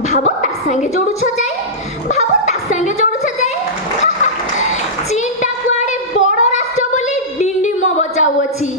भाव ता संगे जोड़ुछ जाए भाव ता संगे जोड़ुछ जाए चीन ता कुआडे बड़ राष्ट्र बोली डिंडिम बजाउ अछि